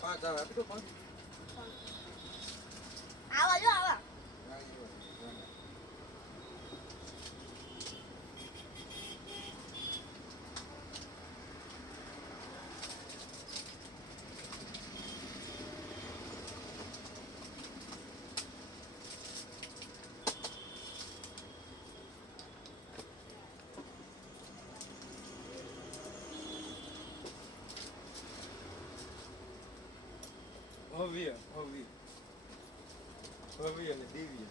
પાંચ આવે. આપી દો પાંચ. આવા જો આવા. હા, એ વાત. ભવ્ય ભવ્ય ભવ્ય અને દિવ્ય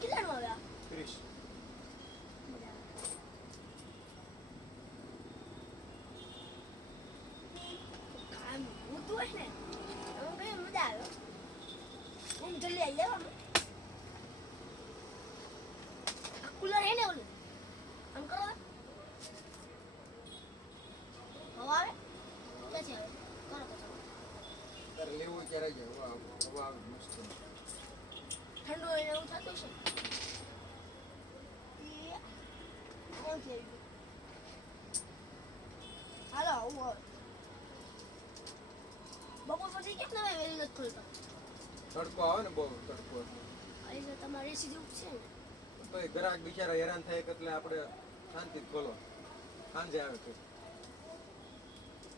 કેટલાનું આવ્યા ત્રીસ આમ ઊંધું હોય ને એમાં કઈ મજા આવે ઊંઘ જલ્દી આવી જાય આમ. આ કુલર હે ને ઓલું આમ કરો ને. હવા આવે ક્યાંથી આવે કરો તો ચાલો. તારે લેવું હોય ત્યારે આવી જાય હવા હવા આવે મસ્ત. ઠંડુ હોય એવું થતું છે? છે? હાલો આવું બપોર પછી કેમ તમે વહેલી નથી ખોલતા? તડકો આવે ને બહુ તડકો એટલે. તમારે એસી જેવું છે ને. તો એ ગ્રાહક બિચારા હેરાન થાય એટલે આપણે શાંતિ ખોલો. સાંજે આવે તો.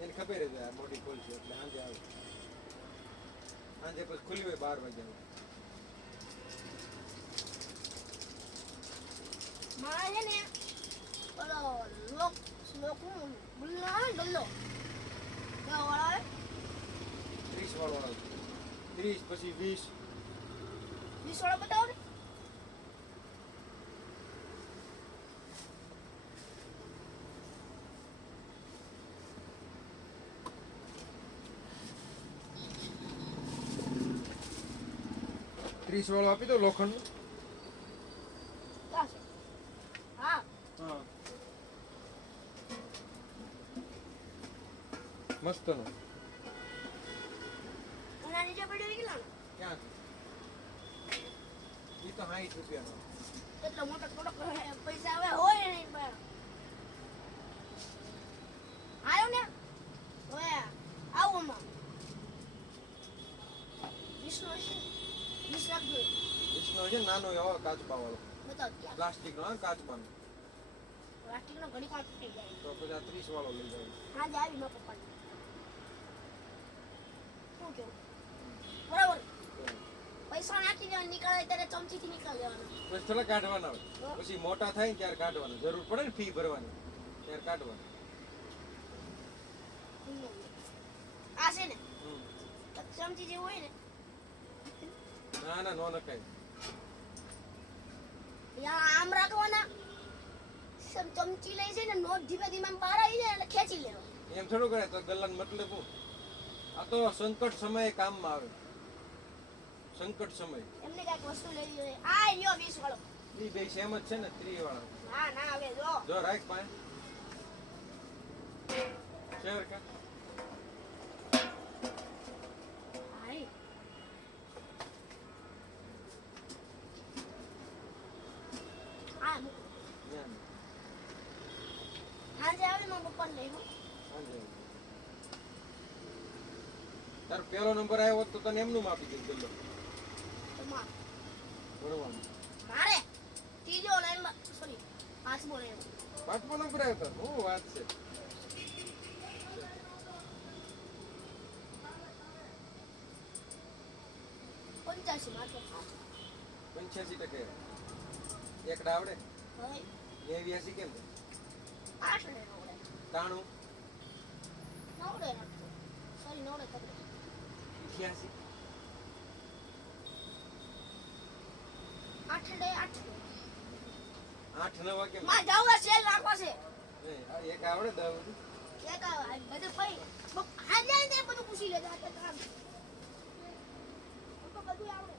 એને ખબર જ મોટી ખોલ છે એટલે સાંજે આવે. સાંજે પછી ખુલ્લી હોય બાર વાગ્યા ત્રીસ વાળો ત્રીસ પછી વીસ. વીસ વાળો બતાવો ને. ત્રીસ વાળો આપી દો લોખંડ હા. હા. મસ્ત નો પડ્યો એ કેટલાનો? ક્યાં એ તો સાઠ રૂપિયાનો. એટલો મોટો થોડોક પૈસા હવે હોય નહીં પણ. આવ્યો ને? હવે આવું આમાં. વીસનો વીસ વીસનો છે નાનો એવો કાચબા વાળો બતાવો નો કાચબાનો પ્લાસ્ટિકનો ઘડી કામ તૂટી જાય. તો પછી આ ત્રીસ વાળો લઈ જાય મારા શું કેવું બરાબર. પૈસા નાખી દેવા નીકળે ત્યારે ચમચીથી નીકળી પછી થોડા કાઢવાના હોય. પછી મોટા થાય ને ત્યારે કાઢવાના. જરૂર પડે ને ફી ભરવાની. ત્યારે કાઢવાનું. આ છે ને. ચમચી જેવું હોય ને ના ના નો નખાય. યા આમ રાખવાના. સમ ચમચી લઈ જઈને ને નોટ ધીમે ધીમે બહાર આવી જાય એટલે ખેંચી લેવો એમ થોડું કરે તો ગલ્લાનો મતલબ આ તો સંકટ સમયે કામમાં આવે. સંકટ સમય. એમને કંઈક વસ્તુ લેવી જોઈએ આ લ્યો વીસ વાળો. એ બે સેમ જ છે ને ત્રી વાળો. ના ના હવે જો. જો રાખ પાય શેર કા હાય હા લઈ હું પેલો નંબર આવ્યો હોત તો તને એમનું આપી દઉં પેલો. તો મારે? ત્રીજો લાઈનમાં સોરી પાંચમો લાઈન પાંચમો નંબર આવ્યો તો શું વાત છે? પંચ્યાસી માર્કે. પંચ્યાસી ટકે. એકડા આવડે? નેવ્યાસી કેમ તાણું? અઠ્યાસી આઠ. આઠ આઠ. નવા કેમ? માં જાવ સેલ રાખવા છે. એક આવડે દસ એક આ બધું હાજર ને બધું પૂછી લેજો આ કામ. બધું આવડે.